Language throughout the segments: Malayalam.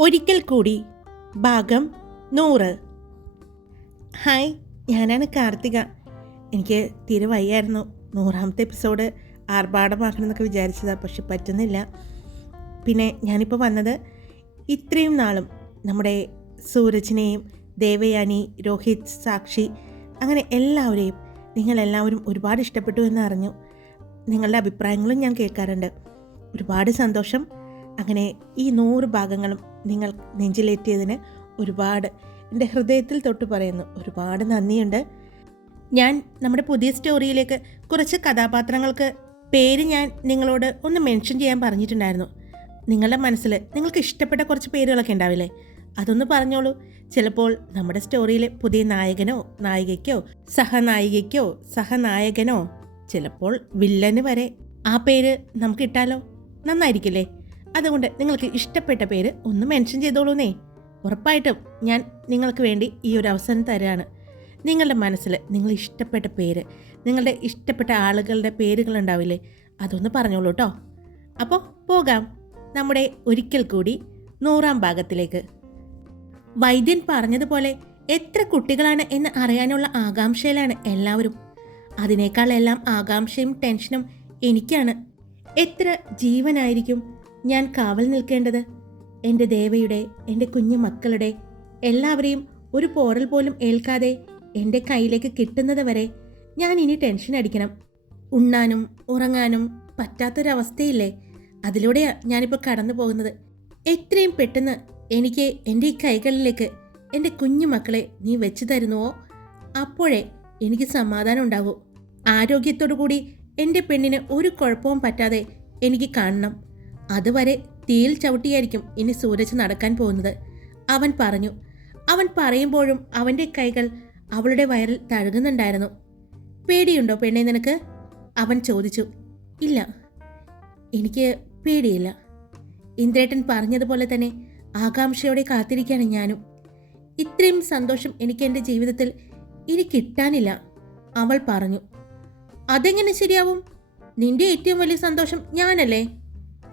ഒരിക്കൽ കൂടി ഭാഗം നൂറ്. ഹായ് ഞാനാണ് കാർത്തിക. എനിക്ക് തീരെ വയ്യായിരുന്നു. നൂറാമത്തെ എപ്പിസോഡ് ആർഭാടമാക്കണം എന്നൊക്കെ വിചാരിച്ചതാണ് പക്ഷെ പറ്റുന്നില്ല. പിന്നെ ഞാനിപ്പോൾ വന്നത് ഇത്രയും നാളും നമ്മുടെ സൂരജിനെയും ദേവയാനി രോഹിത് സാക്ഷി അങ്ങനെ എല്ലാവരെയും നിങ്ങളെല്ലാവരും ഒരുപാട് ഇഷ്ടപ്പെട്ടു എന്ന് അറിഞ്ഞു. നിങ്ങളുടെ അഭിപ്രായങ്ങളും ഞാൻ കേൾക്കാറുണ്ട്. ഒരുപാട് സന്തോഷം. അങ്ങനെ ഈ നൂറ് ഭാഗങ്ങളും നിങ്ങൾ നെഞ്ചിലേറ്റിയതിന് ഒരുപാട് എന്റെ ഹൃദയത്തിൽ തൊട്ട് പറയുന്നു ഒരുപാട് നന്ദിയുണ്ട്. ഞാൻ നമ്മുടെ പുതിയ സ്റ്റോറിയിലേക്ക് കുറച്ച് കഥാപാത്രങ്ങൾക്ക് പേര് ഞാൻ നിങ്ങളോട് ഒന്ന് മെൻഷൻ ചെയ്യാൻ പറഞ്ഞിട്ടുണ്ടായിരുന്നു. നിങ്ങളുടെ മനസ്സിൽ നിങ്ങൾക്ക് ഇഷ്ടപ്പെട്ട കുറച്ച് പേരുകളൊക്കെ ഉണ്ടാവില്ലേ? അതൊന്ന് പറഞ്ഞോളൂ. ചിലപ്പോൾ നമ്മുടെ സ്റ്റോറിയിലെ പുതിയ നായകനോ നായികയ്ക്കോ സഹനായികയ്ക്കോ സഹനായകനോ ചിലപ്പോൾ വില്ലന് വരെ ആ പേര് നമുക്ക് ഇട്ടാലോ? നന്നായിരിക്കില്ലേ? അതുകൊണ്ട് നിങ്ങൾക്ക് ഇഷ്ടപ്പെട്ട പേര് ഒന്ന് മെൻഷൻ ചെയ്തോളൂന്നേ. ഉറപ്പായിട്ടും ഞാൻ നിങ്ങൾക്ക് വേണ്ടി ഈ ഒരു അവസരം തരാണ്. നിങ്ങളുടെ മനസ്സിൽ നിങ്ങൾ ഇഷ്ടപ്പെട്ട പേര് നിങ്ങളുടെ ഇഷ്ടപ്പെട്ട ആളുകളുടെ പേരുകൾ ഉണ്ടാവില്ലേ അതൊന്ന് പറഞ്ഞോളൂ കേട്ടോ അപ്പോൾ പോകാം. നമ്മുടെ ഒരിക്കൽ കൂടി നൂറാം ഭാഗത്തിലേക്ക്. വൈദ്യൻ പറഞ്ഞതുപോലെ എത്ര കുട്ടികളാണ് എന്ന് അറിയാനുള്ള ആകാംക്ഷയിലാണ് എല്ലാവരും. അതിനേക്കാളെല്ലാം ആകാംക്ഷയും ടെൻഷനും എനിക്കാണ്. എത്ര ജീവനായിരിക്കും ഞാൻ കാവൽ നിൽക്കേണ്ടത് എന്റെ ദേവയുടെ എന്റെ കുഞ്ഞു മക്കളുടെ എല്ലാവരെയും ഒരു പോറൽ പോലും ഏൽക്കാതെ എന്റെ കയ്യിലേക്ക് കിട്ടുന്നത് വരെ ഞാൻ ഇനി ടെൻഷൻ അടിക്കണം. ഉണ്ണാനും ഉറങ്ങാനും പറ്റാത്തൊരവസ്ഥയില്ലേ? അതിലൂടെയാണ് ഞാനിപ്പോൾ കടന്നു പോകുന്നത്. എത്രയും പെട്ടെന്ന് എനിക്ക് എന്റെ ഈ കൈകളിലേക്ക് എന്റെ കുഞ്ഞു മക്കളെ നീ വെച്ച് തരുന്നുവോ? അപ്പോഴേ എനിക്ക് സമാധാനം ഉണ്ടാകൂ. ആരോഗ്യത്തോടു കൂടി എന്റെ പെണ്ണിന് ഒരു കുഴപ്പവും പറ്റാതെ എനിക്ക് കാണണം. അതുവരെ തീയിൽ ചവിട്ടിയായിരിക്കും ഇനി സൂരജ് നടക്കാൻ പോകുന്നത്. അവൻ പറഞ്ഞു. അവൻ പറയുമ്പോഴും അവന്റെ കൈകൾ അവളുടെ വയറിൽ തഴുകുന്നുണ്ടായിരുന്നു. പേടിയുണ്ടോ പെണ്ണെ നിനക്ക്? അവൻ ചോദിച്ചു. ഇല്ല. എനിക്ക് പേടിയില്ല. ഇന്ദ്രേട്ടൻ പറഞ്ഞതുപോലെ തന്നെ ആകാംക്ഷയോടെ കാത്തിരിക്കുകയാണ് ഞാനും. ഇത്രയും സന്തോഷം എനിക്ക് എന്റെ ജീവിതത്തിൽ ഇനി കിട്ടാനില്ല അവൾ പറഞ്ഞു. അതെങ്ങനെ ശരിയാവും? നിന്റെ ഏറ്റവും വലിയ സന്തോഷം ഞാനല്ലേ?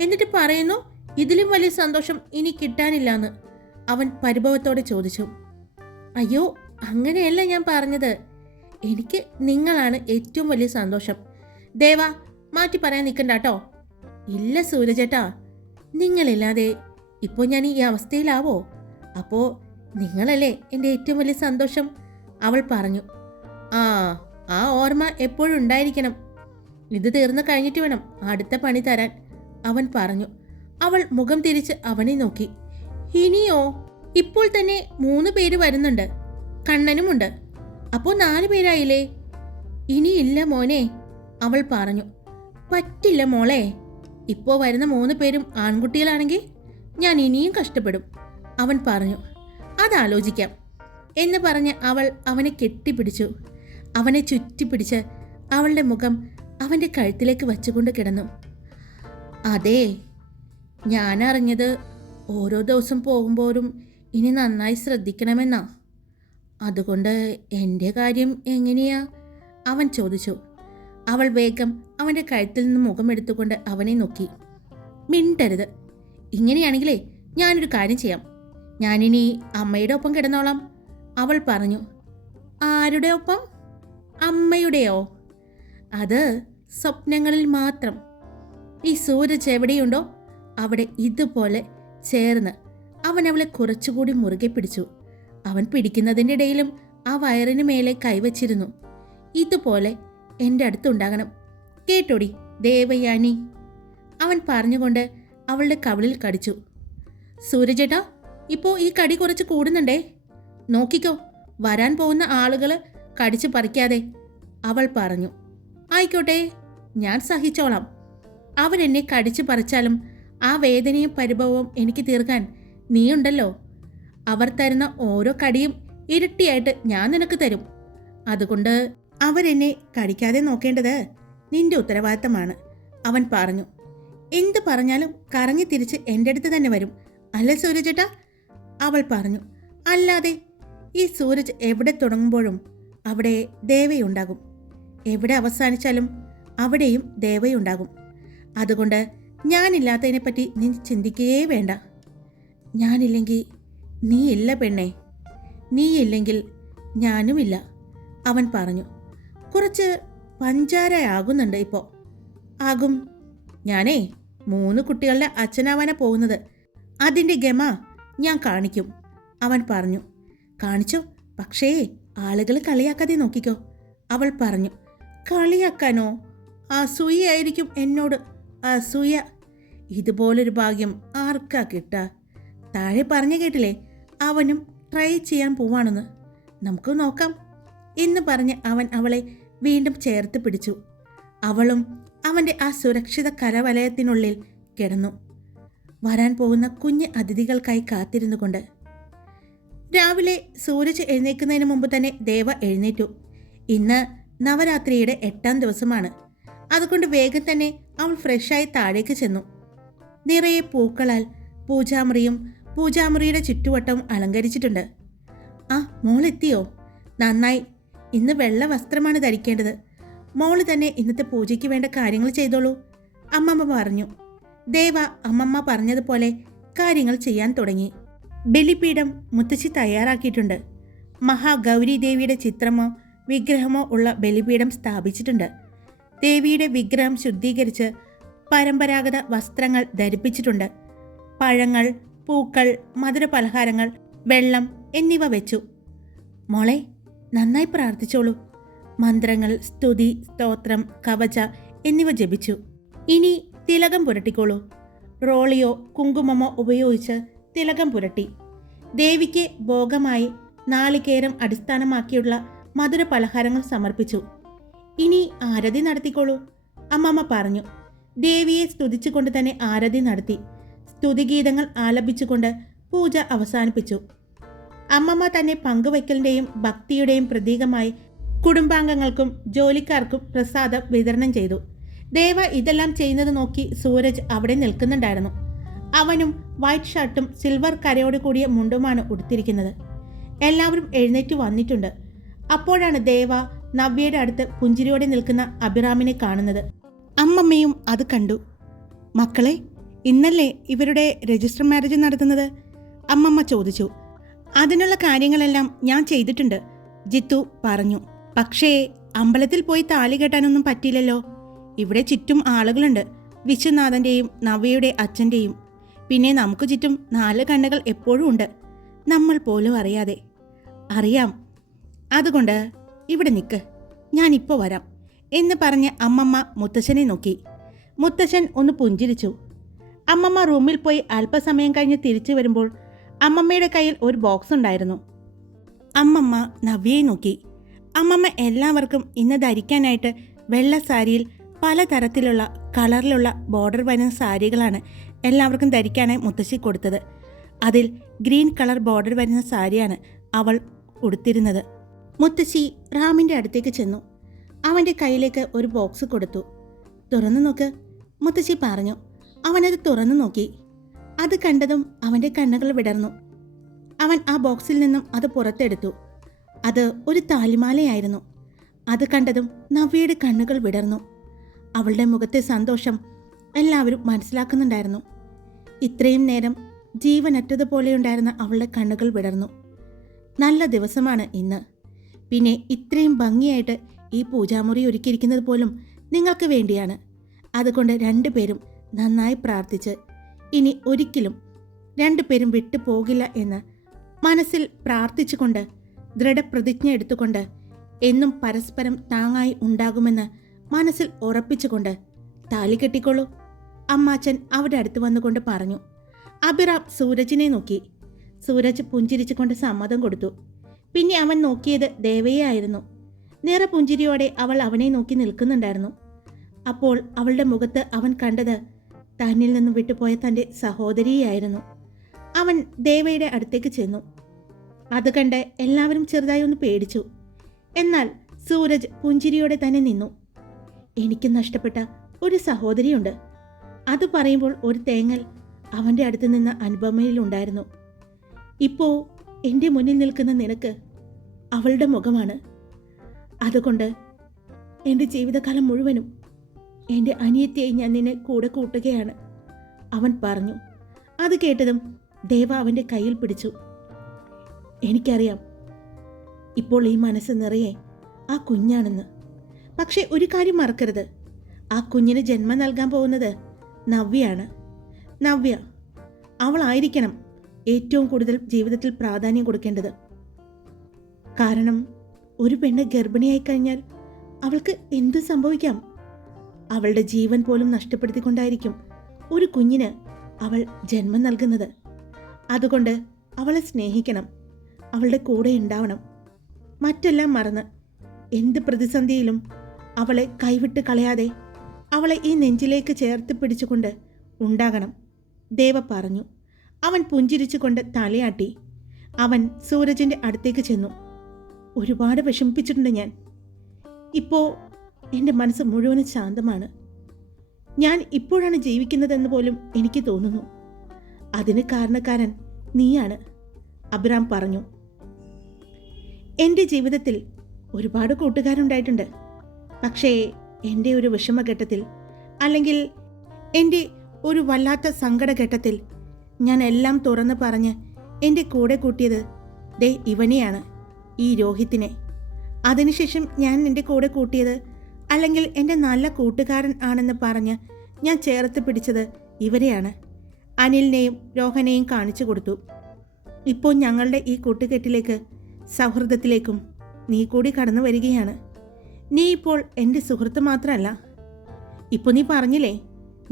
എന്നിട്ട് പറയുന്നു ഇതിലും വലിയ സന്തോഷം ഇനി കിട്ടാനില്ലാന്ന്. അവൻ പരിഭവത്തോടെ ചോദിച്ചു അയ്യോ അങ്ങനെയല്ല ഞാൻ പറഞ്ഞത്. എനിക്ക് നിങ്ങളാണ് ഏറ്റവും വലിയ സന്തോഷം. ദേവ മാറ്റി പറയാൻ നിൽക്കണ്ട കേട്ടോ ഇല്ല സൂരജേട്ടാ നിങ്ങളില്ലാതെ ഇപ്പോൾ ഞാൻ ഈ അവസ്ഥയിലാവോ? അപ്പോൾ നിങ്ങളല്ലേ എന്റെ ഏറ്റവും വലിയ സന്തോഷം? അവൾ പറഞ്ഞു ആ ആ ഓർമ്മ എപ്പോഴും ഉണ്ടായിരിക്കണം. ഇത് തീർന്നു കഴിഞ്ഞിട്ട് വേണം അടുത്ത പണി തരാൻ. അവൻ പറഞ്ഞു. അവൾ മുഖം തിരിച്ച് അവനെ നോക്കി. ഇനിയോ? ഇപ്പോൾ തന്നെ മൂന്ന് പേര് വരുന്നുണ്ട്. കണ്ണനുമുണ്ട്. അപ്പോൾ നാല് പേരായില്ലേ? ഇനിയില്ല മോനെ അവൾ പറഞ്ഞു. പറ്റില്ല മോളെ. ഇപ്പോ വരുന്ന മൂന്ന് പേരും ആൺകുട്ടികളാണെങ്കിൽ ഞാൻ ഇനിയും കഷ്ടപ്പെടും അവൻ പറഞ്ഞു. അതാലോചിക്കാം എന്ന് പറഞ്ഞ് അവൾ അവനെ കെട്ടിപ്പിടിച്ചു. അവനെ ചുറ്റിപ്പിടിച്ച് അവളുടെ മുഖം അവന്റെ കഴുത്തിലേക്ക് വച്ചുകൊണ്ട് കിടന്നു. അതെ ഞാൻ അറിഞ്ഞത് ഓരോ ദിവസം പോകുമ്പോഴും ഇനി നന്നായി ശ്രദ്ധിക്കണമെന്നാ. അതുകൊണ്ട് എന്റെ കാര്യം എങ്ങനെയാ? അവൻ ചോദിച്ചു. അവൾ വേഗം അവന്റെ കഴുത്തിൽ നിന്ന് മുഖമെടുത്തുകൊണ്ട് അവനെ നോക്കി. മിണ്ടരുത്. ഇങ്ങനെയാണെങ്കിലേ ഞാനൊരു കാര്യം ചെയ്യാം. ഞാനിനി അമ്മയുടെ ഒപ്പം കിടന്നോളാം. അവൾ പറഞ്ഞു. ആരുടെ ഒപ്പം? അമ്മയുടെയോ? അത് സ്വപ്നങ്ങളിൽ മാത്രം. ഈ സൂരജ് എവിടെയുണ്ടോ? അവിടെ ഇതുപോലെ ചേർന്ന് അവൻ അവളെ കുറച്ചുകൂടി മുറുകെ പിടിച്ചു. അവൻ പിടിക്കുന്നതിന്റെ ഇടയിലും ആ വയറിന് മേലെ കൈവച്ചിരുന്നു. ഇതുപോലെ എന്റെ അടുത്തുണ്ടാകണം. കേട്ടോടി ദേവയാനി. അവൻ പറഞ്ഞുകൊണ്ട് അവളുടെ കവിളിൽ കടിച്ചു. സൂരജേട്ടാ ഇപ്പോൾ ഈ കടി കുറച്ച് കൂടുന്നുണ്ടേ? നോക്കിക്കോ വരാൻ പോകുന്ന ആളുകൾ കടിച്ചു പറിക്കാതെ. അവൾ പറഞ്ഞു ആയിക്കോട്ടെ ഞാൻ സഹിച്ചോളാം. അവൻ എന്നെ കടിച്ചു പറിച്ചാലും ആ വേദനയും പരിഭവവും എനിക്ക് തീർക്കാൻ നീയുണ്ടല്ലോ. അവർ തരുന്ന ഓരോ കടിയും ഇരട്ടിയായിട്ട് ഞാൻ നിനക്ക് തരും. അതുകൊണ്ട് അവരെന്നെ കടിക്കാതെ നോക്കേണ്ടത് നിന്റെ ഉത്തരവാദിത്തമാണ്. അവൻ പറഞ്ഞു എന്ത് പറഞ്ഞാലും കറങ്ങി തിരിച്ച് എന്റെ അടുത്ത് തന്നെ വരും അല്ല സൂരജേട്ടാ? അവൾ പറഞ്ഞു അല്ലാതെ ഈ സൂരജ് എവിടെ തുടങ്ങുമ്പോഴും അവിടെ ദേവയുണ്ടാകും. എവിടെ അവസാനിച്ചാലും അവിടെയും ദേവയുണ്ടാകും. അതുകൊണ്ട് ഞാനില്ലാത്തതിനെപ്പറ്റി നീ ചിന്തിക്കുകയേ വേണ്ട. ഞാനില്ലെങ്കിൽ ഇല്ല പെണ്ണേ. നീ ഇല്ലെങ്കിൽ ഞാനുമില്ല അവൻ പറഞ്ഞു. കുറച്ച് പഞ്ചാരയാകുന്നുണ്ട് ഇപ്പോൾ ആകും. ഞാനേ മൂന്ന് കുട്ടികളുടെ അച്ഛനാവാന പോകുന്നത്. അതിന്റെ ഗമ ഞാൻ കാണിക്കും അവൻ പറഞ്ഞു. കാണിച്ചോ പക്ഷേ ആളുകൾ കളിയാക്കാതെ നോക്കിക്കോ അവൾ പറഞ്ഞു. കളിയാക്കാനോ? ആ അസൂയായിരിക്കും എന്നോട് അസൂയ. ഇതുപോലൊരു ഭാഗ്യം ആർക്കാ കിട്ട? താഴെ പറഞ്ഞു കേട്ടില്ലേ? അവനും ട്രൈ ചെയ്യാൻ പോവാണെന്ന്. നമുക്ക് നോക്കാം. എന്ന് പറഞ്ഞ് അവൻ അവളെ വീണ്ടും ചേർത്ത് പിടിച്ചു. അവളും അവന്റെ ആ സുരക്ഷിത കരവലയത്തിനുള്ളിൽ കിടന്നു. വരാൻ പോകുന്ന കുഞ്ഞ് അതിഥികൾക്കായി കാത്തിരുന്നു കൊണ്ട്. രാവിലെ സൂരജ് എഴുന്നേൽക്കുന്നതിന് മുമ്പ് തന്നെ ദേവ എഴുന്നേറ്റു. ഇന്ന് നവരാത്രിയുടെ എട്ടാം ദിവസമാണ്. അതുകൊണ്ട് വേഗം തന്നെ അവൾ ഫ്രഷായി താഴേക്ക് ചെന്നു. നിറയെ പൂക്കളാൽ പൂജാമുറിയും പൂജാമുറിയുടെ ചുറ്റുവട്ടവും അലങ്കരിച്ചിട്ടുണ്ട്. ആ മോളെത്തിയോ? നന്നായി. ഇന്ന് വെള്ള വസ്ത്രമാണ് ധരിക്കേണ്ടത്. മോൾ തന്നെ ഇന്നത്തെ പൂജയ്ക്ക് വേണ്ട കാര്യങ്ങൾ ചെയ്തോളൂ. അമ്മമ്മ പറഞ്ഞു. ദേവ അമ്മമ്മ പറഞ്ഞതുപോലെ കാര്യങ്ങൾ ചെയ്യാൻ തുടങ്ങി. ബലിപീഠം മുത്തശ്ശി തയ്യാറാക്കിയിട്ടുണ്ട്. മഹാഗൗരി ദേവിയുടെ ചിത്രമോ വിഗ്രഹമോ ഉള്ള ബലിപീഠം സ്ഥാപിച്ചിട്ടുണ്ട്. ദേവിയുടെ വിഗ്രഹം ശുദ്ധീകരിച്ച് പരമ്പരാഗത വസ്ത്രങ്ങൾ ധരിപ്പിച്ചിട്ടുണ്ട്. പഴങ്ങൾ പൂക്കൾ മധുരപലഹാരങ്ങൾ വെള്ളം എന്നിവ വെച്ചു. മോളെ നന്നായി പ്രാർത്ഥിച്ചോളൂ. മന്ത്രങ്ങൾ സ്തുതി സ്തോത്രം കവച എന്നിവ ജപിച്ചു. ഇനി തിലകം പുരട്ടിക്കോളൂ. റോളിയോ കുങ്കുമമോ ഉപയോഗിച്ച് തിലകം പുരട്ടി. ദേവിക്ക് ഭോഗമായി നാളികേരം അടിസ്ഥാനമാക്കിയുള്ള മധുര പലഹാരങ്ങൾ സമർപ്പിച്ചു. ഇനി ആരതി നടത്തിക്കോളൂ. അമ്മമ്മ പറഞ്ഞു. ദേവിയെ സ്തുതിച്ചുകൊണ്ട് തന്നെ ആരതി നടത്തി. സ്തുതിഗീതങ്ങൾ ആലപിച്ചുകൊണ്ട് പൂജ അവസാനിപ്പിച്ചു. അമ്മമ്മ തന്നെ പങ്കുവയ്ക്കലിന്റെയും ഭക്തിയുടെയും പ്രതീകമായി കുടുംബാംഗങ്ങൾക്കും ജോലിക്കാർക്കും പ്രസാദം വിതരണം ചെയ്തു. ദേവ ഇതെല്ലാം ചെയ്യുന്നത് നോക്കി സൂരജ് അവിടെ നിൽക്കുന്നുണ്ടായിരുന്നു. അവനും വൈറ്റ് ഷർട്ടും സിൽവർ കരയോട് കൂടിയ മുണ്ടുമാണ് ഉടുത്തിരിക്കുന്നത്. എല്ലാവരും എഴുന്നേറ്റ് വന്നിട്ടുണ്ട്. അപ്പോഴാണ് ദേവ നവ്യയുടെ അടുത്ത് പുഞ്ചിരിയോടെ നിൽക്കുന്ന അഭിറാമിനെ കാണുന്നത്. അമ്മമ്മയും അത് കണ്ടു. മക്കളെ ഇന്നല്ലേ ഇവരുടെ രജിസ്റ്റർ മാരേജ് നടത്തുന്നത്? അമ്മമ്മ ചോദിച്ചു. അതിനുള്ള കാര്യങ്ങളെല്ലാം ഞാൻ ചെയ്തിട്ടുണ്ട് ജിത്തു പറഞ്ഞു. പക്ഷേ അമ്പലത്തിൽ പോയി താലി കെട്ടാനൊന്നും പറ്റിയില്ലല്ലോ. ഇവിടെ ചുറ്റും ആളുകളുണ്ട് വിശ്വനാഥന്റെയും നവ്യയുടെ അച്ഛന്റെയും പിന്നെ നമുക്ക് ചുറ്റും നാല് കണ്ണുകൾ എപ്പോഴും ഉണ്ട്. നമ്മൾ പോലും അറിയാതെ. അറിയാം. അതുകൊണ്ട് ഇവിടെ നിൽക്ക് ഞാനിപ്പോൾ വരാം. എന്ന് പറഞ്ഞ് അമ്മമ്മ മുത്തശ്ശനെ നോക്കി. മുത്തശ്ശൻ ഒന്ന് പുഞ്ചിരിച്ചു. അമ്മമ്മ റൂമിൽ പോയി അല്പസമയം കഴിഞ്ഞ് തിരിച്ചു വരുമ്പോൾ അമ്മമ്മയുടെ കയ്യിൽ ഒരു ബോക്സ് ഉണ്ടായിരുന്നു. അമ്മമ്മ നവ്യയെ നോക്കി. അമ്മമ്മ എല്ലാവർക്കും ഇന്ന് ധരിക്കാനായിട്ട് വെള്ള സാരിയിൽ പലതരത്തിലുള്ള കളറിലുള്ള ബോർഡർ വരുന്ന സാരികളാണ് എല്ലാവർക്കും ധരിക്കാനായി മുത്തശ്ശി കൊടുത്തത്. അതിൽ ഗ്രീൻ കളർ ബോർഡർ വരുന്ന സാരിയാണ് അവൾ ഉടുത്തിരുന്നത്. മുത്തശ്ശി റാമിന്റെ അടുത്തേക്ക് ചെന്നു. അവന്റെ കയ്യിലേക്ക് ഒരു ബോക്സ് കൊടുത്തു. തുറന്നു നോക്ക് മുത്തശ്ശി പറഞ്ഞു. അവനത് തുറന്നു നോക്കി. അത് കണ്ടതും അവന്റെ കണ്ണുകൾ വിടർന്നു. അവൻ ആ ബോക്സിൽ നിന്നും അത് പുറത്തെടുത്തു. അത് ഒരു താലിമാലയായിരുന്നു. അത് കണ്ടതും നവ്യയുടെ കണ്ണുകൾ വിടർന്നു. അവളുടെ മുഖത്തെ സന്തോഷം എല്ലാവരും മനസ്സിലാക്കുന്നുണ്ടായിരുന്നു. ഇത്രയും നേരം ജീവനറ്റതുപോലെയുണ്ടായിരുന്ന അവളുടെ കണ്ണുകൾ വിടർന്നു. നല്ല ദിവസമാണ് ഇന്ന്. പിന്നെ ഇത്രയും ഭംഗിയായിട്ട് ഈ പൂജാമുറി ഒരുക്കിയിരിക്കുന്നത് പോലും നിങ്ങൾക്ക് വേണ്ടിയാണ്. അതുകൊണ്ട് രണ്ടുപേരും നന്നായി പ്രാർത്ഥിച്ച് ഇനി ഒരിക്കലും രണ്ടുപേരും വിട്ടു പോകില്ല എന്ന് മനസ്സിൽ പ്രാർത്ഥിച്ചുകൊണ്ട് ദൃഢപ്രതിജ്ഞ എടുത്തുകൊണ്ട് എന്നും പരസ്പരം താങ്ങായി ഉണ്ടാകുമെന്ന് മനസ്സിൽ ഉറപ്പിച്ചുകൊണ്ട് താലി കെട്ടിക്കൊള്ളൂ അമ്മാച്ചൻ അവിടെ അടുത്ത് വന്നുകൊണ്ട് പറഞ്ഞു. അബിറാം സൂരജിനെ നോക്കി. സൂരജ് പുഞ്ചിരിച്ചുകൊണ്ട് സമ്മതം കൊടുത്തു. പിന്നെ അവൻ നോക്കിയത് ദേവയെ ആയിരുന്നു. നിറപുഞ്ചിരിയോടെ അവൾ അവനെ നോക്കി നിൽക്കുന്നുണ്ടായിരുന്നു. അപ്പോൾ അവളുടെ മുഖത്ത് അവൻ കണ്ടത് തന്നിൽ നിന്നും വിട്ടുപോയ തന്റെ സഹോദരിയായിരുന്നു അവൻ ദേവയുടെ അടുത്തേക്ക് ചെന്നു. അത് കണ്ട് എല്ലാവരും ചെറുതായി ഒന്ന് പേടിച്ചു. എന്നാൽ സൂരജ് പുഞ്ചിരിയോടെ തന്നെ നിന്നു. എനിക്ക് നഷ്ടപ്പെട്ട ഒരു സഹോദരിയുണ്ട്. അത് പറയുമ്പോൾ ഒരു തേങ്ങൽ അവന്റെ അടുത്ത് നിന്ന് അനുപമയിലുണ്ടായിരുന്നു ഇപ്പോൾ എന്റെ മുന്നിൽ നിൽക്കുന്ന നിനക്ക് അവളുടെ മുഖമാണ്. അതുകൊണ്ട് എന്റെ ജീവിതകാലം മുഴുവനും എന്റെ അനിയത്തിയെ ഞാൻ നിന്നെ കൂടെ കൂട്ടുകയാണ്. അവൻ പറഞ്ഞു. അത് കേട്ടതും ദേവ അവന്റെ കയ്യിൽ പിടിച്ചു. എനിക്കറിയാം ഇപ്പോൾ ഈ മനസ്സ് നിറയെ ആ കുഞ്ഞാണെന്ന്. പക്ഷേ ഒരു കാര്യം മറക്കരുത്. ആ കുഞ്ഞിന് ജന്മം നൽകാൻ പോകുന്നത് നവ്യയാണ്. നവ്യ അവളായിരിക്കണം ഏറ്റവും കൂടുതൽ ജീവിതത്തിൽ പ്രാധാന്യം കൊടുക്കേണ്ടത്. കാരണം ഒരു പെണ്ണ് ഗർഭിണിയായി കഴിഞ്ഞാൽ അവൾക്ക് എന്തു സംഭവിക്കാം? അവളുടെ ജീവൻ പോലും നഷ്ടപ്പെടുത്തിക്കൊണ്ടായിരിക്കും ഒരു കുഞ്ഞിന് അവൾ ജന്മം നൽകുന്നത്. അതുകൊണ്ട് അവളെ സ്നേഹിക്കണം. അവളുടെ കൂടെ ഉണ്ടാവണം. മറ്റെല്ലാം മറന്ന് എന്ത് പ്രതിസന്ധിയിലും അവളെ കൈവിട്ട് കളയാതെ അവളെ ഈ നെഞ്ചിലേക്ക് ചേർത്ത് പിടിച്ചുകൊണ്ട് ഉണ്ടാകണം. ദേവ പറഞ്ഞു. അവൻ പുഞ്ചിരിച്ചുകൊണ്ട് തലയാട്ടി. അവൻ സൂരജിന്റെ അടുത്തേക്ക് ചെന്നു. ഒരുപാട് വിഷമിപ്പിച്ചിട്ടുണ്ട് ഞാൻ. ഇപ്പോൾ എന്റെ മനസ്സ് മുഴുവനും ശാന്തമാണ്. ഞാൻ ഇപ്പോഴാണ് ജീവിക്കുന്നതെന്ന് പോലും എനിക്ക് തോന്നുന്നു. അതിന് കാരണക്കാരൻ നീയാണ് അബ്രാം പറഞ്ഞു. എന്റെ ജീവിതത്തിൽ ഒരുപാട് കൂട്ടുകാരുണ്ടായിട്ടുണ്ട്. പക്ഷേ എന്റെ ഒരു വിഷമഘട്ടത്തിൽ അല്ലെങ്കിൽ എന്റെ ഒരു വല്ലാത്ത സങ്കടഘട്ടത്തിൽ ഞാൻ എല്ലാം തുറന്ന് പറഞ്ഞ് എന്റെ കൂടെ കൂട്ടിയത് ദേ ഇവനെയാണ്. ഈ രോഹിത്തിനെ. അതിനുശേഷം ഞാൻ എന്റെ കൂടെ കൂട്ടിയത് അല്ലെങ്കിൽ എന്റെ നല്ല കൂട്ടുകാരൻ ആണെന്ന് പറഞ്ഞ് ഞാൻ ചേർത്ത് പിടിച്ചത് ഇവരെയാണ്. അനിലിനെയും രോഹനെയും കാണിച്ചു കൊടുത്തു. ഇപ്പോൾ ഞങ്ങളുടെ ഈ കൂട്ടുകെട്ടിലേക്ക് സൗഹൃദത്തിലേക്കും നീ കൂടി കടന്നു വരികയാണ്. നീ ഇപ്പോൾ എന്റെ സുഹൃത്ത് മാത്രമല്ല. ഇപ്പോൾ നീ പറഞ്ഞില്ലേ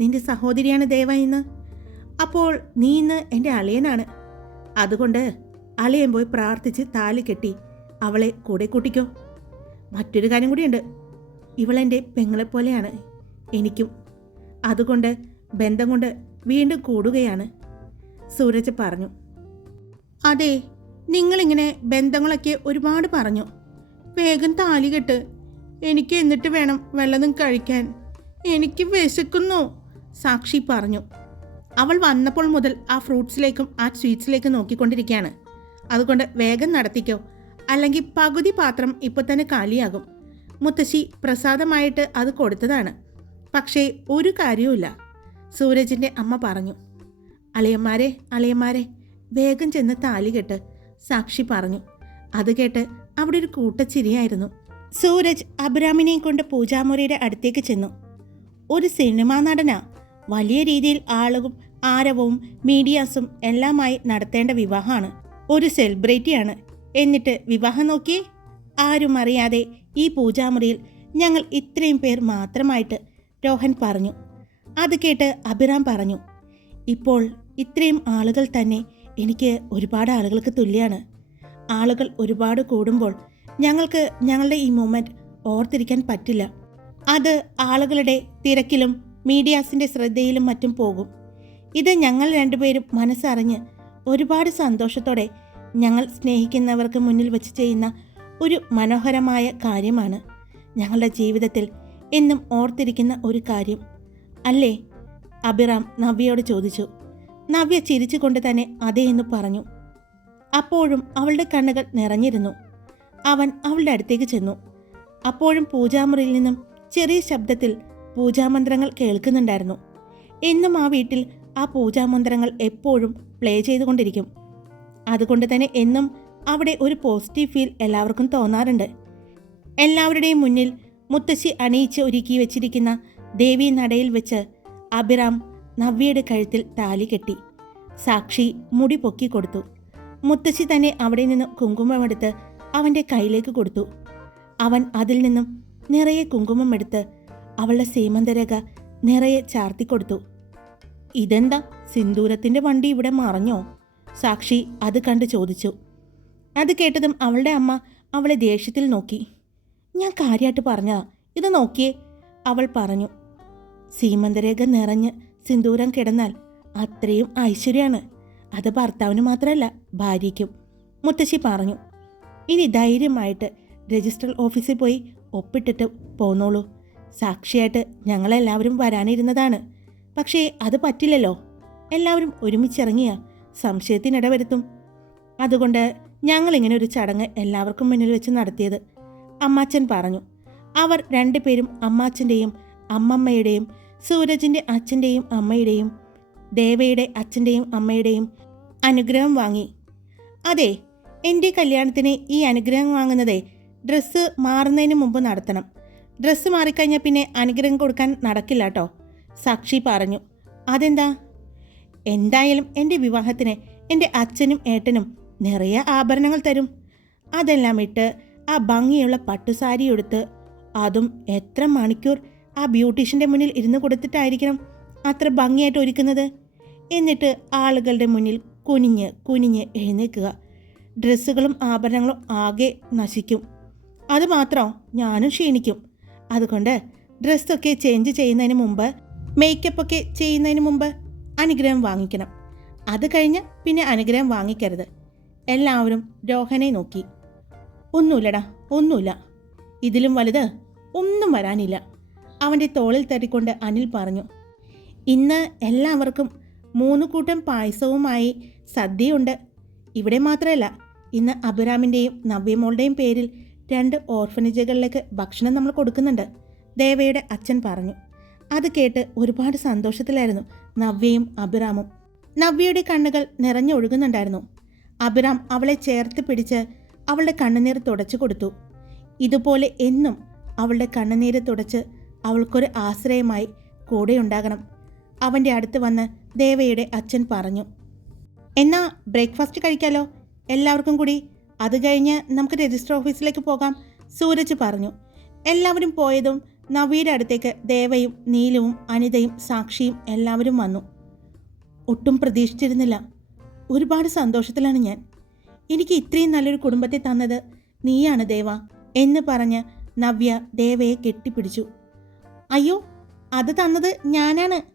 നിന്റെ സഹോദരിയാണ് ദേവ ഇന്ന്. അപ്പോൾ നീ ഇന്ന് എന്റെ അളിയനാണ്. അതുകൊണ്ട് അളിയൻ പോയി പ്രാർത്ഥിച്ച് താലി കെട്ടി അവളെ കൂടെ കൂട്ടിക്കോ. മറ്റൊരു കാര്യം കൂടിയുണ്ട്. ഇവളെന്റെ പെങ്ങളെപ്പോലെയാണ് എനിക്കും. അതുകൊണ്ട് ബന്ധം കൊണ്ട് വീണ്ടും കൂടുകയാണ്. സൂരജ് പറഞ്ഞു. അതെ നിങ്ങളിങ്ങനെ ബന്ധങ്ങളൊക്കെ ഒരുപാട് പറഞ്ഞു. വേഗം താലി കെട്ട്. എനിക്ക് എന്നിട്ട് വേണം വല്ലതും കഴിക്കാൻ. എനിക്ക് വിശക്കുന്നു സാക്ഷി പറഞ്ഞു. അവൾ വന്നപ്പോൾ മുതൽ ആ ഫ്രൂട്ട്സിലേക്കും ആ സ്വീറ്റ്സിലേക്കും നോക്കിക്കൊണ്ടിരിക്കുകയാണ്. അതുകൊണ്ട് വേഗം നടത്തിക്കോ. അല്ലെങ്കിൽ പകുതി പാത്രം ഇപ്പൊ തന്നെ കാലിയാകും. മുത്തശ്ശി പ്രസാദമായിട്ട് അത് കൊടുത്തതാണ്. പക്ഷേ ഒരു കാര്യവുമില്ല. സൂരജിന്റെ അമ്മ പറഞ്ഞു അളിയന്മാരെ അളിയന്മാരെ വേഗം ചെന്ന് താലി കെട്ട് സാക്ഷി പറഞ്ഞു. അത് കേട്ട് അവിടെ ഒരു കൂട്ടച്ചിരിയായിരുന്നു. സൂരജ് അബ്രാമിനെയും കൊണ്ട് പൂജാമുറിയുടെ അടുത്തേക്ക് ചെന്നു. ഒരു സിനിമാ നടനാ. വലിയ രീതിയിൽ ആളുകളും ആരവവും മീഡിയാസും എല്ലാമായി നടത്തേണ്ട വിവാഹമാണ്. ഒരു സെലിബ്രിറ്റിയാണ്. എന്നിട്ട് വിവാഹം നോക്കി. ആരും അറിയാതെ ഈ പൂജാമുറിയിൽ ഞങ്ങൾ ഇത്രയും പേർ മാത്രമായിട്ട് രോഹൻ പറഞ്ഞു. അത് കേട്ട് അഭിറാം പറഞ്ഞു ഇപ്പോൾ ഇത്രയും ആളുകൾ തന്നെ എനിക്ക് ഒരുപാട് ആളുകൾക്ക് തുല്യാണ്. ആളുകൾ ഒരുപാട് കൂടുമ്പോൾ ഞങ്ങൾക്ക് ഞങ്ങളുടെ ഈ മൂമെന്റ് ഓർത്തിരിക്കാൻ പറ്റില്ല. അത് ആളുകളുടെ തിരക്കിലും മീഡിയാസിന്റെ ശ്രദ്ധയിലും മറ്റും പോകും. ഇത് ഞങ്ങൾ രണ്ടുപേരും മനസ്സറിഞ്ഞ് ഒരുപാട് സന്തോഷത്തോടെ ഞങ്ങൾ സ്നേഹിക്കുന്നവർക്ക് മുന്നിൽ വെച്ച് ചെയ്യുന്ന ഒരു മനോഹരമായ കാര്യമാണ് ഞങ്ങളുടെ ജീവിതത്തിൽ എന്നും ഓർത്തിരിക്കുന്ന ഒരു കാര്യം. അല്ലേ? അഭിറാം നവ്യയോട് ചോദിച്ചു. നവ്യ ചിരിച്ചുകൊണ്ട് തന്നെ അതേ എന്ന് പറഞ്ഞു. അപ്പോഴും അവളുടെ കണ്ണുകൾ നിറഞ്ഞിരുന്നു. അവൻ അവളുടെ അടുത്തേക്ക് ചെന്നു. അപ്പോഴും പൂജാമുറിയിൽ നിന്നും ചെറിയ ശബ്ദത്തിൽ പൂജാമന്ത്രങ്ങൾ കേൾക്കുന്നുണ്ടായിരുന്നു. എന്നും ആ വീട്ടിൽ ആ പൂജാമന്ത്രങ്ങൾ എപ്പോഴും പ്ലേ ചെയ്തുകൊണ്ടിരിക്കും. അതുകൊണ്ട് തന്നെ എന്നും അവിടെ ഒരു പോസിറ്റീവ് ഫീൽ എല്ലാവർക്കും തോന്നാറുണ്ട്. എല്ലാവരുടെയും മുന്നിൽ മുത്തശ്ശി അണിയിച്ച് ഒരുക്കി വെച്ചിരിക്കുന്ന ദേവി നടയിൽ വെച്ച് അഭിറാം നവ്യയുടെ കഴുത്തിൽ താലി കെട്ടി. സാക്ഷി മുടി പൊക്കി കൊടുത്തു. മുത്തശ്ശി തന്നെ അവിടെ നിന്ന് കുങ്കുമമെടുത്ത് അവന്റെ കയ്യിലേക്ക് കൊടുത്തു. അവൻ അതിൽ നിന്നും നിറയെ കുങ്കുമം എടുത്ത് അവളുടെ സീമന്തരേഖ നിറയെ ചാർത്തിക്കൊടുത്തു ഇതെന്താ സിന്ദൂരത്തിന്റെ വണ്ടി ഇവിടെ മറഞ്ഞോ? സാക്ഷി അത് കണ്ട് ചോദിച്ചു. അത് കേട്ടതും അവളുടെ അമ്മ അവളെ ദേഷ്യത്തിൽ നോക്കി. ഞാൻ കാര്യമായിട്ട് പറഞ്ഞതാ ഇത് നോക്കിയേ അവൾ പറഞ്ഞു. സീമന്തരേഖ നിറഞ്ഞ് സിന്ദൂരം കിടന്നാൽ അത്രയും ഐശ്വര്യമാണ് അത് ഭർത്താവിന് മാത്രമല്ല ഭാര്യയ്ക്കും. മുത്തശ്ശി പറഞ്ഞു. ഇനി ധൈര്യമായിട്ട് രജിസ്റ്റർ ഓഫീസിൽ പോയി ഒപ്പിട്ടിട്ട് പോന്നോളൂ. സാക്ഷിയായിട്ട് ഞങ്ങളെല്ലാവരും വരാനിരുന്നതാണ്. പക്ഷേ അത് പറ്റില്ലല്ലോ. എല്ലാവരും ഒരുമിച്ചിറങ്ങിയ സംശയത്തിനിട വരുത്തും അതുകൊണ്ട് ഞങ്ങളിങ്ങനെ ഒരു ചടങ്ങ് എല്ലാവർക്കും മുന്നിൽ വെച്ച് നടത്തിയത് അമ്മാച്ചൻ പറഞ്ഞു. അവർ രണ്ടുപേരും അമ്മാച്ചന്റെയും അമ്മമ്മയുടെയും സൂരജിന്റെ അച്ഛന്റെയും അമ്മയുടെയും ദേവയുടെ അച്ഛന്റെയും അമ്മയുടെയും അനുഗ്രഹം വാങ്ങി. അതെ എന്റെ കല്യാണത്തിന് ഈ അനുഗ്രഹം വാങ്ങുന്നതേ ഡ്രസ്സ് മാറുന്നതിന് മുമ്പ് നടത്തണം. ഡ്രസ്സ് മാറിക്കഴിഞ്ഞാൽ പിന്നെ അനുഗ്രഹം കൊടുക്കാൻ നടക്കില്ല കേട്ടോ സാക്ഷി പറഞ്ഞു. അതെന്താ? എന്തായാലും എന്റെ വിവാഹത്തിന് എന്റെ അച്ഛനും ഏട്ടനും നിറയെ ആഭരണങ്ങൾ തരും. അതെല്ലാം ഇട്ട് ആ ഭംഗിയുള്ള പട്ടുസാരി എടുത്ത് അതും എത്ര മണിക്കൂർ ആ ബ്യൂട്ടീഷ്യന്റെ മുന്നിൽ ഇരുന്ന് കൊടുത്തിട്ടായിരിക്കണം അത്ര ഭംഗിയായിട്ട് ഒരുക്കുന്നത്? എന്നിട്ട് ആളുകളുടെ മുന്നിൽ കുനിഞ്ഞ് കുനിഞ്ഞ് എഴുന്നേൽക്കുക. ഡ്രസ്സുകളും ആഭരണങ്ങളും ആകെ നശിക്കും. അതുമാത്രം ഞാനും ക്ഷീണിക്കും. അതുകൊണ്ട് ഡ്രസ്സൊക്കെ ചേഞ്ച് ചെയ്യുന്നതിന് മുമ്പ് മേക്കപ്പൊക്കെ ചെയ്യുന്നതിന് മുമ്പ് അനുഗ്രഹം വാങ്ങിക്കണം. അത് കഴിഞ്ഞ് പിന്നെ അനുഗ്രഹം വാങ്ങിക്കരുത്. എല്ലാവരും രോഹനെ നോക്കി. ഒന്നുമില്ലടാ ഒന്നുമില്ല. ഇതിലും വലുത് ഒന്നും വരാനില്ല. അവന്റെ തോളിൽ തട്ടിക്കൊണ്ട് അനിൽ പറഞ്ഞു ഇന്ന് എല്ലാവർക്കും മൂന്ന് കൂട്ടം പായസവുമായി സദ്യയുണ്ട്. ഇവിടെ മാത്രമല്ല ഇന്ന് അഭിരാമിന്റെയും നവ്യമോളുടെയും പേരിൽ രണ്ട് ഓർഫനേജുകളിലേക്ക് ഭക്ഷണം നമ്മൾ കൊടുക്കുന്നുണ്ട് ദേവയുടെ അച്ഛൻ പറഞ്ഞു. അത് കേട്ട് ഒരുപാട് സന്തോഷത്തിലായിരുന്നു നവ്യയും അഭിറാമും നവ്യയുടെ കണ്ണുകൾ നിറഞ്ഞൊഴുകുന്നുണ്ടായിരുന്നു. അഭിറാം അവളെ ചേർത്ത് പിടിച്ച് അവളുടെ കണ്ണുനീർ തുടച്ചു കൊടുത്തു. ഇതുപോലെ എന്നും അവളുടെ കണ്ണുനീര് തുടച്ച് അവൾക്കൊരു ആശ്രയമായി കൂടെയുണ്ടാകണം. അവന്റെ അടുത്ത് വന്ന് ദേവയുടെ അച്ഛൻ പറഞ്ഞു എന്നാ ബ്രേക്ക്ഫാസ്റ്റ് കഴിക്കാലോ? എല്ലാവർക്കും കൂടി. അത് കഴിഞ്ഞ് നമുക്ക് രജിസ്റ്റർ ഓഫീസിലേക്ക് പോകാം സൂരജ് പറഞ്ഞു. എല്ലാവരും പോയതും നവീയുടെ അടുത്തേക്ക് ദേവയും നീലവും അനിതയും സാക്ഷിയും എല്ലാവരും വന്നു. ഒട്ടും പ്രതീക്ഷിച്ചിരുന്നില്ല. ഒരുപാട് സന്തോഷത്തിലാണ് ഞാൻ. എനിക്ക് ഇത്രയും നല്ലൊരു കുടുംബത്തെ തന്നത് നീയാണ് ദേവ എന്ന് പറഞ്ഞ് നവ്യ ദേവയെ കെട്ടിപ്പിടിച്ചു. അയ്യോ അത് തന്നത് ഞാനാണ്.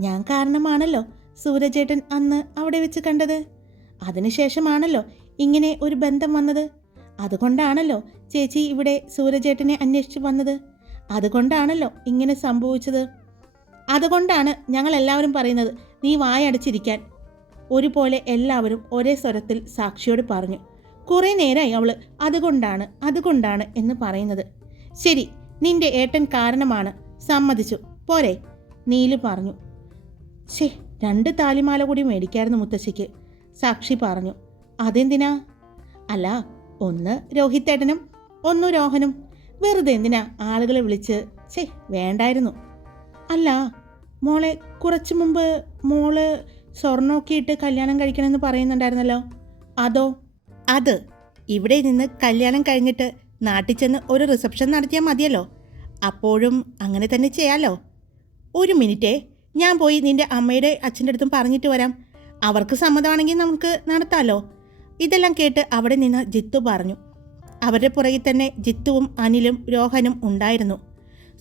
ഞാൻ കാരണമാണല്ലോ സൂരജേട്ടൻ അന്ന് അവിടെ വെച്ച് കണ്ടത്. അതിനുശേഷമാണല്ലോ ഇങ്ങനെ ഒരു ബന്ധം വന്നത്. അതുകൊണ്ടാണല്ലോ ചേച്ചി ഇവിടെ സൂരജേട്ടനെ അന്വേഷിച്ച് വന്നത്. അതുകൊണ്ടാണല്ലോ ഇങ്ങനെ സംഭവിച്ചത്. അതുകൊണ്ടാണ് ഞങ്ങൾ എല്ലാവരും പറയുന്നത് നീ വായടച്ചിരിക്കാൻ ഒരുപോലെ എല്ലാവരും ഒരേ സ്വരത്തിൽ സാക്ഷിയോട് പറഞ്ഞു. കുറേ നേരമായി അവൾ അതുകൊണ്ടാണ് അതുകൊണ്ടാണ് എന്ന് പറയുന്നത്. ശരി നിന്റെ ഏട്ടൻ കാരണമാണ് സമ്മതിച്ചു. പോരെ നീലു പറഞ്ഞു. ശേ രണ്ട് താലിമാല കൂടി മേടിക്കായിരുന്നു മുത്തശ്ശിക്ക് സാക്ഷി പറഞ്ഞു. അതെന്തിനാ? അല്ല ഒന്ന് രോഹിത്തേട്ടനും ഒന്ന് രോഹനും. വെറുതെ എന്തിനാ ആളുകളെ വിളിച്ച്? ചേ വേണ്ടായിരുന്നു. അല്ല മോളെ കുറച്ചു മുമ്പ് മോൾ സ്വർണമൊക്കെ ഇട്ട് കല്യാണം കഴിക്കണമെന്ന് പറയുന്നുണ്ടായിരുന്നല്ലോ. അതോ? അത്. ഇവിടെ നിന്ന് കല്യാണം കഴിഞ്ഞിട്ട് നാട്ടിൽ ചെന്ന് ഒരു റിസപ്ഷൻ നടത്തിയാൽ മതിയല്ലോ. അപ്പോഴും അങ്ങനെ തന്നെ ചെയ്യാലോ? ഒരു മിനിറ്റേ ഞാൻ പോയി നിന്റെ അമ്മയുടെ അച്ഛന്റെ അടുത്തും പറഞ്ഞിട്ട് വരാം. അവർക്ക് സമ്മതമാണെങ്കിൽ നമുക്ക് നടത്താമല്ലോ ഇതെല്ലാം കേട്ട് അവിടെ നിന്ന് ജിത്തു പറഞ്ഞു. അവരുടെ പുറകിൽ തന്നെ ജിത്തുവും അനിലും രോഹനും ഉണ്ടായിരുന്നു.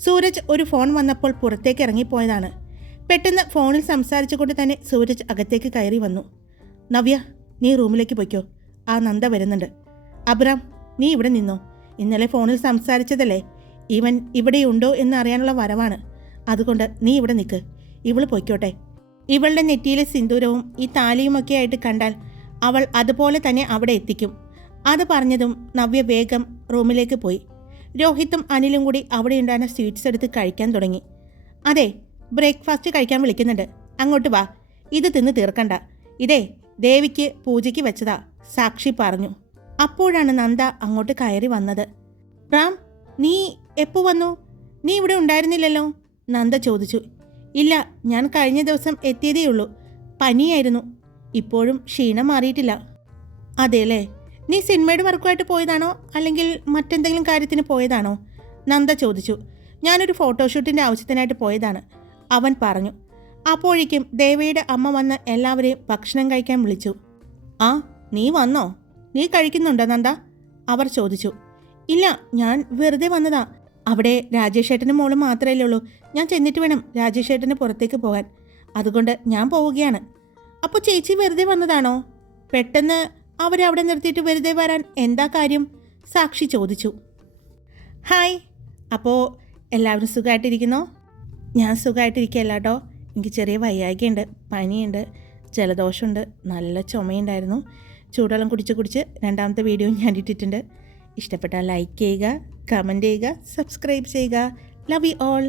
സൂരജ് ഒരു ഫോൺ വന്നപ്പോൾ പുറത്തേക്ക് ഇറങ്ങിപ്പോയതാണ്. പെട്ടെന്ന് ഫോണിൽ സംസാരിച്ചുകൊണ്ട് തന്നെ സൂരജ് അകത്തേക്ക് കയറി വന്നു. നവ്യ നീ റൂമിലേക്ക് പൊയ്ക്കോ. ആ നന്ദ വരുന്നുണ്ട്. അബ്രാം നീ ഇവിടെ നിന്നോ? ഇന്നലെ ഫോണിൽ സംസാരിച്ചതല്ലേ? ഇവൻ ഇവിടെയുണ്ടോ എന്ന് അറിയാനുള്ള വരവാണ്. അതുകൊണ്ട് നീ ഇവിടെ നിൽക്ക് ഇവൾ പൊയ്ക്കോട്ടെ. ഇവളുടെ നെറ്റിയിലെ സിന്ദൂരവും ഈ താലിയുമൊക്കെ ആയിട്ട് കണ്ടാൽ അവൾ അതുപോലെ തന്നെ അവിടെ എത്തിക്കും. അത് പറഞ്ഞതും നവ്യ വേഗം റൂമിലേക്ക് പോയി. രോഹിത്തും അനിലും കൂടി അവിടെ ഉണ്ടായിരുന്ന സ്വീറ്റ്സ് എടുത്ത് കഴിക്കാൻ തുടങ്ങി. അതെ ബ്രേക്ക്ഫാസ്റ്റ് കഴിക്കാൻ വിളിക്കുന്നുണ്ട്. അങ്ങോട്ട് വാ. ഇത് തിന്ന് തീർക്കണ്ട. ഇതേ ദേവിക്ക് പൂജയ്ക്ക് വെച്ചതാ സാക്ഷി പറഞ്ഞു. അപ്പോഴാണ് നന്ദ അങ്ങോട്ട് കയറി വന്നത്. റാം നീ എപ്പോ വന്നു? നീ ഇവിടെ ഉണ്ടായിരുന്നില്ലല്ലോ? നന്ദ ചോദിച്ചു. ഇല്ല ഞാൻ കഴിഞ്ഞ ദിവസം എത്തിയതേയുള്ളൂ. പനിയായിരുന്നു. ഇപ്പോഴും ക്ഷീണം മാറിയിട്ടില്ല. അതെല്ലേ നീ സിനിമയുടെ വർക്കുമായിട്ട് പോയതാണോ? അല്ലെങ്കിൽ മറ്റെന്തെങ്കിലും കാര്യത്തിന് പോയതാണോ? നന്ദ ചോദിച്ചു. ഞാനൊരു ഫോട്ടോഷൂട്ടിന്റെ ആവശ്യത്തിനായിട്ട് പോയതാണ്. അവൻ പറഞ്ഞു. അപ്പോഴേക്കും ദേവയുടെ അമ്മ വന്ന് എല്ലാവരെയും ഭക്ഷണം കഴിക്കാൻ വിളിച്ചു. ആ നീ വന്നോ? നീ കഴിക്കുന്നുണ്ടോ നന്ദ? അവർ ചോദിച്ചു. ഇല്ല ഞാൻ വെറുതെ വന്നതാ. അവിടെ രാജേഷ് ഏട്ടനും മോളും മാത്രമല്ലേ ഉള്ളൂ. ഞാൻ ചെന്നിട്ട് വേണം രാജേഷേട്ടന് പുറത്തേക്ക് പോകാൻ. അതുകൊണ്ട് ഞാൻ പോവുകയാണ്. അപ്പോൾ ചേച്ചി വെറുതെ വന്നതാണോ? പെട്ടെന്ന് അവരെ അവിടെ നിർത്തിയിട്ട് വെറുതെ വരാൻ എന്താ കാര്യം? സാക്ഷി ചോദിച്ചു. ഹായ്. അപ്പോൾ എല്ലാവരും സുഖമായിട്ടിരിക്കുന്നോ ഞാൻ സുഖമായിട്ടിരിക്കുകയല്ല കേട്ടോ എനിക്ക് ചെറിയ വയ്യായ്കയുണ്ട് പനിയുണ്ട് ജലദോഷമുണ്ട് നല്ല ചുമയുണ്ടായിരുന്നു. ചൂടുവെള്ളം കുടിച്ച് കുടിച്ച് രണ്ടാമത്തെ വീഡിയോ ഞാൻ ഇട്ടിട്ടുണ്ട്. ഇഷ്ടപ്പെട്ടാൽ ലൈക്ക് ചെയ്യുക കമന്റ് ചെയ്യുക സബ്സ്ക്രൈബ് ചെയ്യുക. Love you all